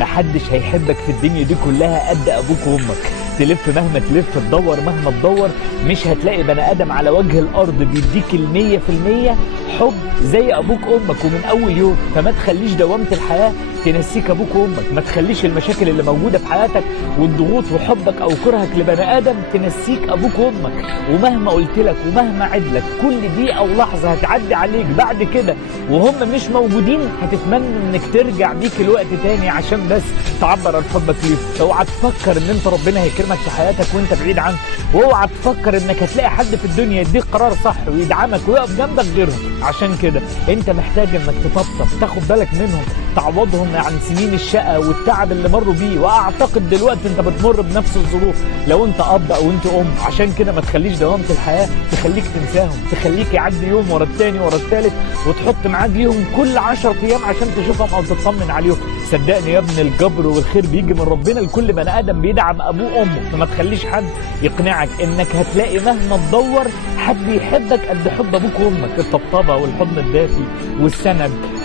محدش هيحبك في الدنيا دي كلها قد ابوك وامك. تلف مهما تلف، تدور مهما تدور، مش هتلاقي بني ادم على وجه الارض بيديك 100% حب زي ابوك وامك ومن اول يوم. فما تخليش دوامة الحياة تنسيك ابوك وامك، ما تخليش المشاكل اللي موجودة في حياتك والضغوط وحبك او كرهك لبني ادم تنسيك ابوك وامك. ومهما قلت لك ومهما عدلك، كل دقيقة ولحظة هتعدي عليك بعد كده وهم مش موجودين هتتمنى انك ترجع بيك الوقت تاني عشان بس تعبر عن حبك ليهم. اوعى تفكر ان انت ربنا هيكرمك في حياتك وانت بعيد عنه، واوعى تفكر انك هتلاقي حد في الدنيا يديك قرار صح ويدعمك ويقف جنبك غيرهم. عشان كده انت محتاج انك تطبطب، تاخد بالك منهم، تعوضهم عن سنين الشقة والتعب اللي مروا بيه. واعتقد دلوقتي انت بتمر بنفس الظروف لو انت اب او انت ام. عشان كده ما تخليش دوامة الحياة تخليك تنساهم، تخليك يعدي يوم ورا التاني ورا التالت وتحط ميعاد ليهم كل 10 ايام عشان تشوفهم او تطمن عليهم. صدقني يا ابن الجبر والخير بيجي من ربنا لكل بني ادم بيدعم ابوه وامه. فما تخليش حد يقنعك انك هتلاقي مهما تدور حد يحبك قد حب ابوك وامك. الطبطبه والحضن الدافي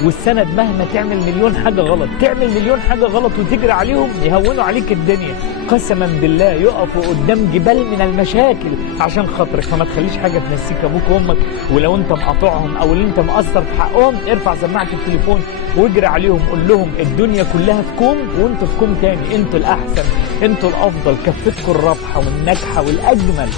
والسند مهما تعمل مليون حاجه غلط، تعمل مليون حاجه غلط وتجري عليهم يهونوا عليك الدنيا. قسما بالله يقفوا قدام جبال من المشاكل عشان خاطرك. فما تخليش حاجه تنسيك ابوك وامك. ولو انت مقاطعهم او اللي انت مقصر في حقهم، ارفع سماعه التليفون واجري عليهم، قول لهم الدنيا كلها في كوم وانتوا في كوم تاني، انتوا الاحسن، انتوا الافضل، كفتكم الرابحه والناجحه والاجمل.